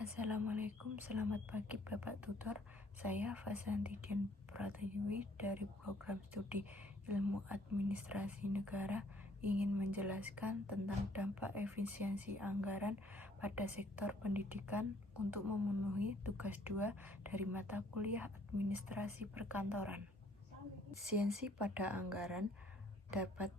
Assalamualaikum, selamat pagi Bapak Tutor. Saya Fasanti Dian Pratiwi dari Program Studi Ilmu Administrasi Negara ingin menjelaskan tentang dampak efisiensi anggaran pada sektor pendidikan untuk memenuhi tugas 2 dari mata kuliah Administrasi Perkantoran. Efisiensi pada anggaran dapat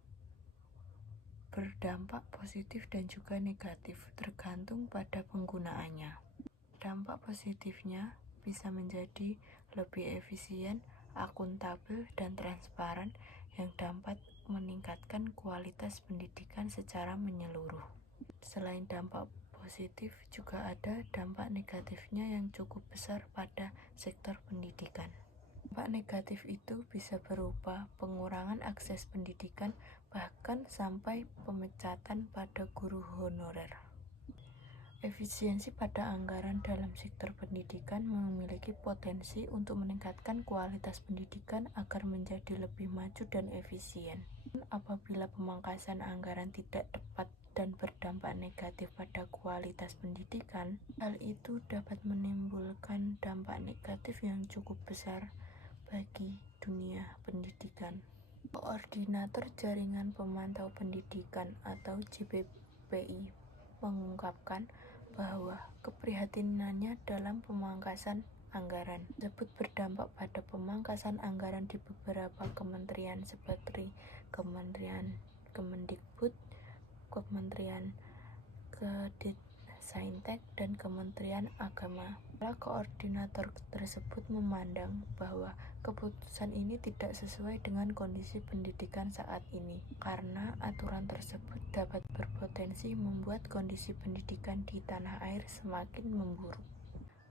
berdampak positif dan juga negatif, tergantung pada penggunaannya. Dampak positifnya bisa menjadi lebih efisien, akuntabel, dan transparan yang dapat meningkatkan kualitas pendidikan secara menyeluruh. Selain dampak positif, juga ada dampak negatifnya yang cukup besar pada sektor pendidikan. Dampak negatif itu bisa berupa pengurangan akses pendidikan, bahkan sampai pemecatan pada guru honorer. Efisiensi pada anggaran dalam sektor pendidikan memiliki potensi untuk meningkatkan kualitas pendidikan agar menjadi lebih maju dan efisien. Apabila pemangkasan anggaran tidak tepat dan berdampak negatif pada kualitas pendidikan, hal itu dapat menimbulkan dampak negatif yang cukup besar bagi dunia pendidikan. Koordinator Jaringan Pemantau Pendidikan atau JPPI mengungkapkan bahwa keprihatinannya dalam pemangkasan anggaran tersebut berdampak pada pemangkasan anggaran di beberapa kementerian seperti Kementerian Kemendikbud, Kementerian Keditsaintek, dan Kementerian Agama. Koordinator tersebut memandang bahwa keputusan ini tidak sesuai dengan kondisi pendidikan saat ini, karena aturan tersebut dapat berpotensi membuat kondisi pendidikan di tanah air semakin memburuk.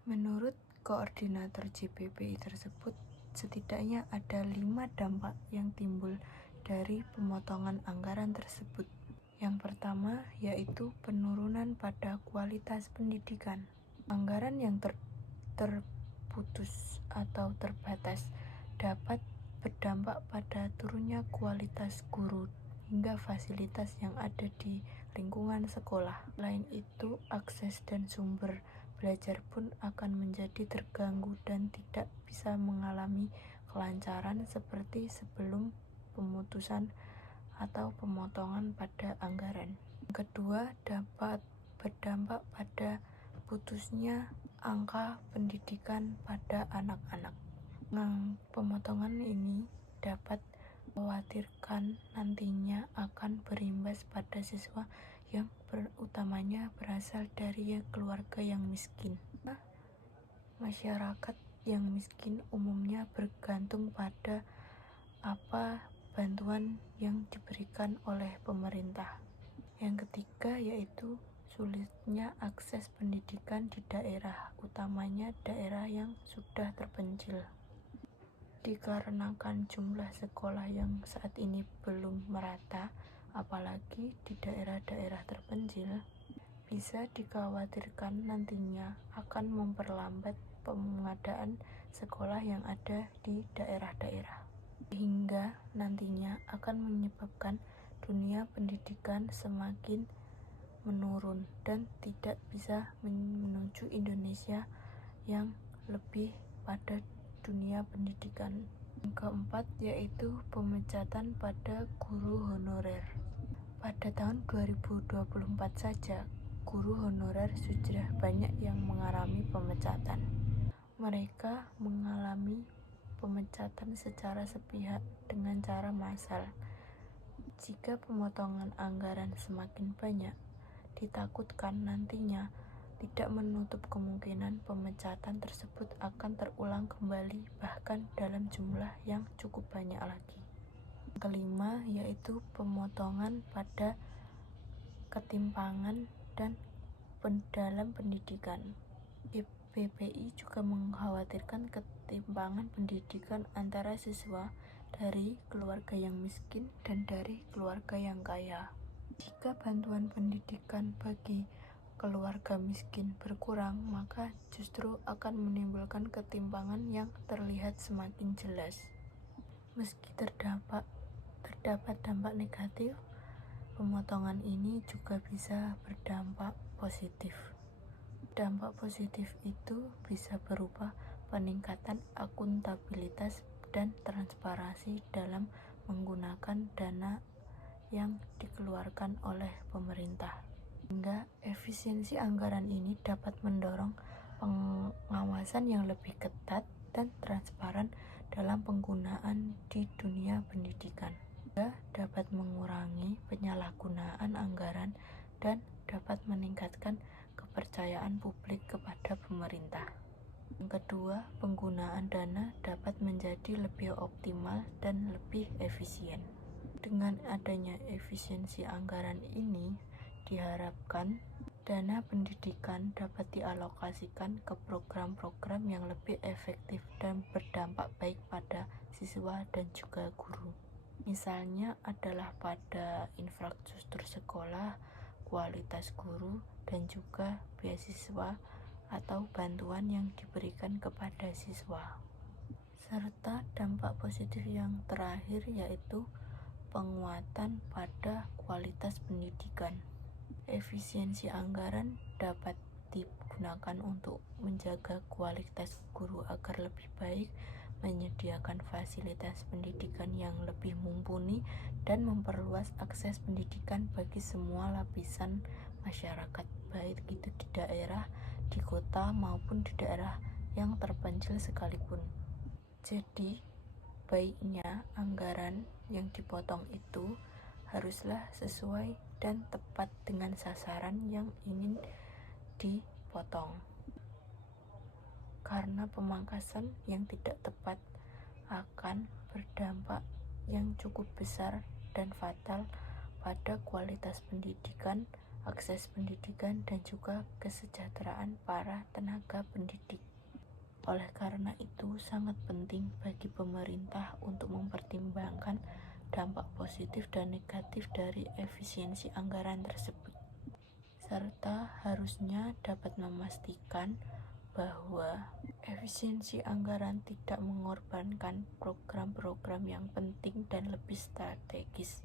Menurut koordinator JPPI tersebut, setidaknya ada 5 dampak yang timbul dari pemotongan anggaran tersebut. Yang pertama yaitu penurunan pada kualitas pendidikan. Anggaran yang terputus atau terbatas dapat berdampak pada turunnya kualitas guru hingga fasilitas yang ada di lingkungan sekolah. Selain itu, akses dan sumber belajar pun akan menjadi terganggu dan tidak bisa mengalami kelancaran seperti sebelum pemutusan atau pemotongan pada anggaran. Yang kedua, dapat berdampak pada putusnya angka pendidikan pada anak-anak. Pemotongan ini dapat mengkhawatirkan nantinya akan berimbas pada siswa yang utamanya berasal dari keluarga yang miskin. Masyarakat yang miskin umumnya bergantung pada apa bantuan yang diberikan oleh pemerintah. Yang ketiga yaitu sulitnya akses pendidikan di daerah, utamanya daerah yang sudah terpencil. Dikarenakan jumlah sekolah yang saat ini belum merata, apalagi di daerah-daerah terpencil, bisa dikhawatirkan nantinya akan memperlambat pengadaan sekolah yang ada di daerah-daerah, sehingga nantinya akan menyebabkan dunia pendidikan semakin menurun dan tidak bisa menuju Indonesia yang lebih pada dunia pendidikan. Yang keempat yaitu pemecatan pada guru honorer. Pada tahun 2024 saja, guru honorer sudah banyak yang mengalami pemecatan. Mereka mengalami pemecatan secara sepihak dengan cara massal. Jika pemotongan anggaran semakin banyak, ditakutkan nantinya tidak menutup kemungkinan pemecatan tersebut akan terulang kembali, bahkan dalam jumlah yang cukup banyak lagi. Kelima yaitu pemotongan pada ketimpangan dan dalam pendidikan. BPI juga mengkhawatirkan ketimpangan pendidikan antara siswa dari keluarga yang miskin dan dari keluarga yang kaya. Jika bantuan pendidikan bagi keluarga miskin berkurang, maka justru akan menimbulkan ketimpangan yang terlihat semakin jelas. Meski terdapat dampak negatif, pemotongan ini juga bisa berdampak positif. Dampak positif itu bisa berupa peningkatan akuntabilitas dan transparansi dalam menggunakan dana yang dikeluarkan oleh pemerintah. Sehingga efisiensi anggaran ini dapat mendorong pengawasan yang lebih ketat dan transparan dalam penggunaan di dunia pendidikan. Juga dapat mengurangi penyalahgunaan anggaran dan dapat meningkatkan kepercayaan publik kepada pemerintah. Yang kedua, penggunaan dana dapat menjadi lebih optimal dan lebih efisien. Dengan adanya efisiensi anggaran ini, diharapkan dana pendidikan dapat dialokasikan ke program-program yang lebih efektif dan berdampak baik pada siswa dan juga guru. Misalnya adalah pada infrastruktur sekolah, kualitas guru, dan juga beasiswa atau bantuan yang diberikan kepada siswa. Serta dampak positif yang terakhir yaitu penguatan pada kualitas pendidikan. Efisiensi anggaran dapat digunakan untuk menjaga kualitas guru agar lebih baik, menyediakan fasilitas pendidikan yang lebih mumpuni, dan memperluas akses pendidikan bagi semua lapisan masyarakat, baik itu di daerah, di kota, maupun di daerah yang terpencil sekalipun. Jadi, baiknya anggaran yang dipotong itu haruslah sesuai dan tepat dengan sasaran yang ingin dipotong. Karena pemangkasan yang tidak tepat akan berdampak yang cukup besar dan fatal pada kualitas pendidikan, akses pendidikan, dan juga kesejahteraan para tenaga pendidik. Oleh karena itu, sangat penting bagi pemerintah untuk mempertimbangkan dampak positif dan negatif dari efisiensi anggaran tersebut, serta harusnya dapat memastikan bahwa efisiensi anggaran tidak mengorbankan program-program yang penting dan lebih strategis,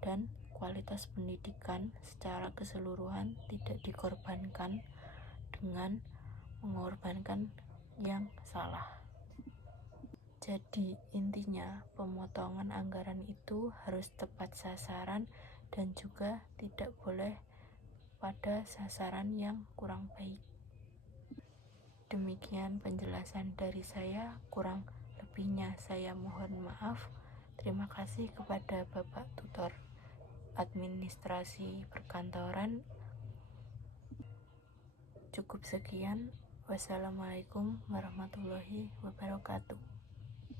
dan kualitas pendidikan secara keseluruhan tidak dikorbankan dengan mengorbankan yang salah. Jadi intinya, pemotongan anggaran itu harus tepat sasaran dan juga tidak boleh pada sasaran yang kurang baik. Demikian penjelasan dari saya, kurang lebihnya saya mohon maaf. Terima kasih kepada Bapak Tutor Administrasi Perkantoran. Cukup sekian. Wassalamualaikum warahmatullahi wabarakatuh.